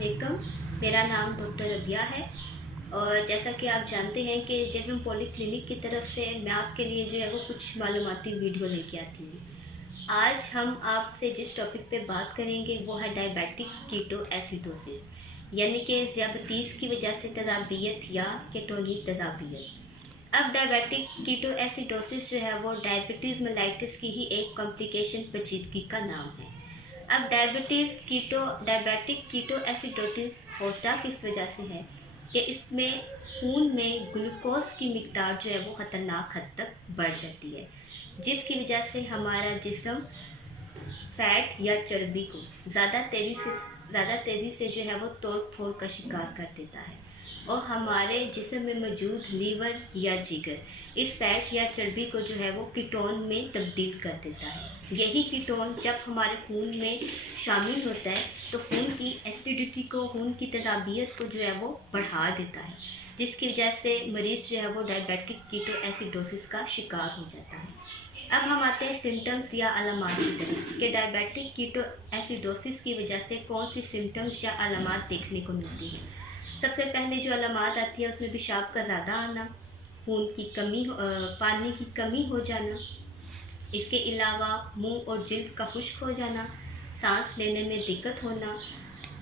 वालेकुम। मेरा नाम डॉक्टर रबिया है और जैसा कि आप जानते हैं कि जब हम पॉली क्लिनिक की तरफ से मैं आपके लिए जो है वो कुछ मालूमाती वीडियो लेके आती हूँ। आज हम आपसे जिस टॉपिक पे बात करेंगे वो है डायबिटिक कीटो एसिडोसिस, यानी कि ज़ियादतीस की वजह से तज़ाबियत या केटोनिक तज़ाबियत। अब डायबिटिक कीटो एसिडोसिस जो है वो डायबिटीज़ मेलाइटिस की ही एक कॉम्प्लिकेशन पेचीदगी का नाम है। अब डायबिटिक कीटो एसिडोसिस होता किस वजह से है कि इसमें खून में ग्लूकोज की मिकदार जो है वो ख़तरनाक हद तक बढ़ जाती है, जिसकी वजह से हमारा जिस्म फैट या चर्बी को ज़्यादा तेज़ी से जो है वो तोड़ फोड़ का शिकार कर देता है और हमारे जिस्म में मौजूद लीवर या जिगर इस फैट या चर्बी को जो है वो कीटोन में तब्दील कर देता है। यही कीटोन जब हमारे खून में शामिल होता है तो खून की एसिडिटी को, खून की तेज़ाबियत को जो है वो बढ़ा देता है, जिसकी वजह से मरीज़ जो है वो डायबिटिक कीटो एसिडोसिस का शिकार हो जाता है। अब हम आते हैं सिम्टम्स या अलामात की तरफ कि डायबिटिक कीटो एसिडोसिस की वजह से कौन सी सिम्टम्स या अलामात देखने को मिलती हैं। सबसे पहले जो अलामात आती है उसमें पेशाब का ज़्यादा आना, खून की कमी, पानी की कमी हो जाना, इसके अलावा मुंह और जिल्द का खुश्क हो जाना, सांस लेने में दिक्कत होना,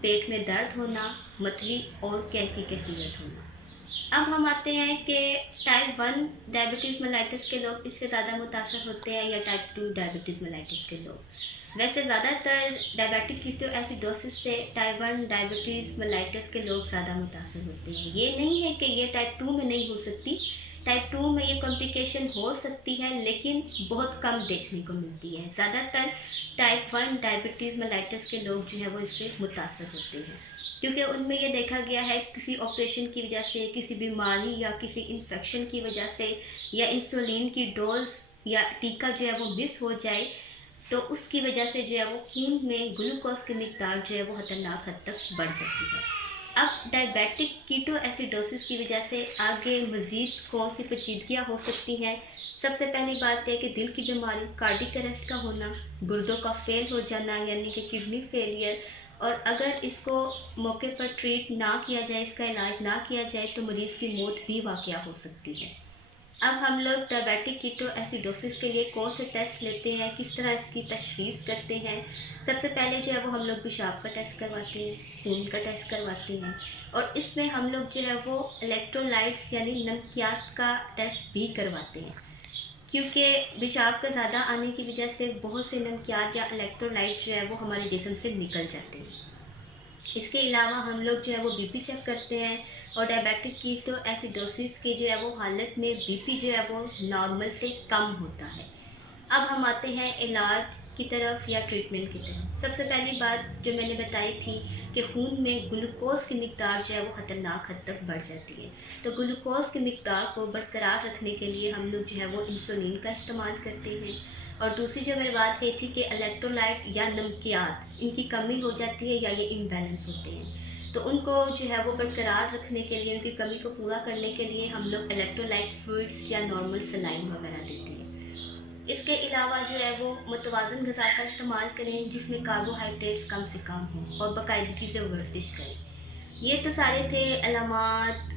पेट में दर्द होना, मतली और कैं की कैफियत होना। अब हम आते हैं कि टाइप 1 डायबिटीज़ मेलाइटिस के लोग इससे ज़्यादा मुतासर होते हैं या टाइप 2 डायबिटीज़ मेलाइटिस के लोग। वैसे ज़्यादातर डायबिटिक कीटो एसिडोसिस से टाइप 1 डायबिटीज़ मेलाइटिस के लोग ज़्यादा मुतासर होते हैं। ये नहीं है कि ये टाइप 2 में नहीं हो सकती, टाइप 2 में ये कॉम्प्लिकेशन हो सकती है लेकिन बहुत कम देखने को मिलती है। ज़्यादातर टाइप 1 डायबिटीज़ मेलाइटिस के लोग जो है वो इससे मुतासर होते हैं, क्योंकि उनमें ये देखा गया है किसी ऑपरेशन की वजह से, किसी बीमारी या किसी इन्फेक्शन की वजह से या इंसुलिन की डोज या टीका जो है वो मिस हो जाए तो उसकी वजह से जो है वो खून में ग्लूकोज की मिकदार जो है वो खतरनाक हद तक बढ़ जाती है। अब डायबिटिक कीटो एसिडोसिस की वजह से आगे मज़ीद कौन सी पेचीदगियाँ हो सकती हैं। सबसे पहली बात है कि दिल की बीमारी, कार्डियक अरेस्ट का होना, गुर्दों का फेल हो जाना यानी कि किडनी फेलियर, और अगर इसको मौके पर ट्रीट ना किया जाए, इसका इलाज ना किया जाए तो मरीज़ की मौत भी वाक़या हो सकती है। अब हम लोग डायबिटिक कीटो एसिडोसिस के लिए कौन से टेस्ट लेते हैं, किस तरह इसकी तशख़ीस करते हैं। सबसे पहले जो है वो हम लोग पेशाब का टेस्ट करवाते हैं, खून का टेस्ट करवाते हैं और इसमें हम लोग जो है वो इलेक्ट्रोलाइट्स यानी नमकियात का टेस्ट भी करवाते हैं, क्योंकि पेशाब का ज़्यादा आने की वजह से बहुत से नमकियात या इलेक्ट्रोलाइट जो है वो हमारे जिस्म से निकल जाते हैं। इसके अलावा हम लोग जो है वो बीपी चेक करते हैं और डायबिटिक कीटो एसिडोसिस के जो है वो हालत में बीपी जो है वो नॉर्मल से कम होता है। अब हम आते हैं इलाज की तरफ या ट्रीटमेंट की तरफ। सबसे पहली बात जो मैंने बताई थी कि खून में ग्लूकोज की मिकदार जो है वो ख़तरनाक हद तक बढ़ जाती है, तो ग्लूकोज की मिकदार को बरकरार रखने के लिए हम लोग जो है वो इंसुलिन का इस्तेमाल करते हैं। और दूसरी जो मैंने बात कही थी कि इलेक्ट्रोलाइट या नमकियात इनकी कमी हो जाती है या ये इम्बैलेंस होते हैं, तो उनको जो है वो बरकरार रखने के लिए, उनकी कमी को पूरा करने के लिए हम लोग इलेक्ट्रोलाइट फ्रूट्स या नॉर्मल सलाइन वगैरह देते हैं। इसके अलावा जो है वो मुतवाज़न ग़िज़ा का इस्तेमाल करें जिसमें कार्बोहाइड्रेट्स कम से कम हों और बाकायदगी से वर्जिश करें। ये तो सारे थे अलामात,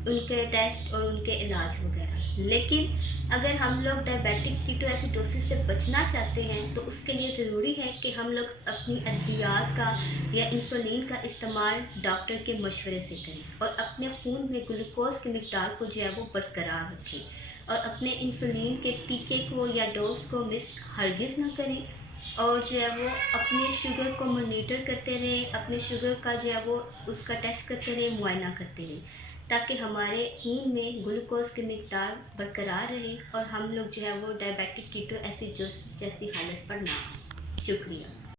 उनके टेस्ट और उनके इलाज वगैरह। लेकिन अगर हम लोग डायबिटिक कीटो एसिडोसिस से बचना चाहते हैं तो उसके लिए ज़रूरी है कि हम लोग अपनी अद्वियात का या इंसुलिन का इस्तेमाल डॉक्टर के मशवरे से करें और अपने खून में ग्लूकोज की मिकदार को जो है वो बरकरार रखें और अपने इंसुलिन के टीके को या डोज को मिस हरगिज़ ना करें और जो है वो अपने शुगर को मॉनिटर करते रहें, अपने शुगर का जो है वो उसका टेस्ट करते रहें, मुआयना करते रहें, ताकि हमारे खून में ग्लूकोज की मिकदार बरकरार रहे और हम लोग जो है वो डायबिटिक कीटो एसिडोसिस जैसी हालत पर ना आए। शुक्रिया।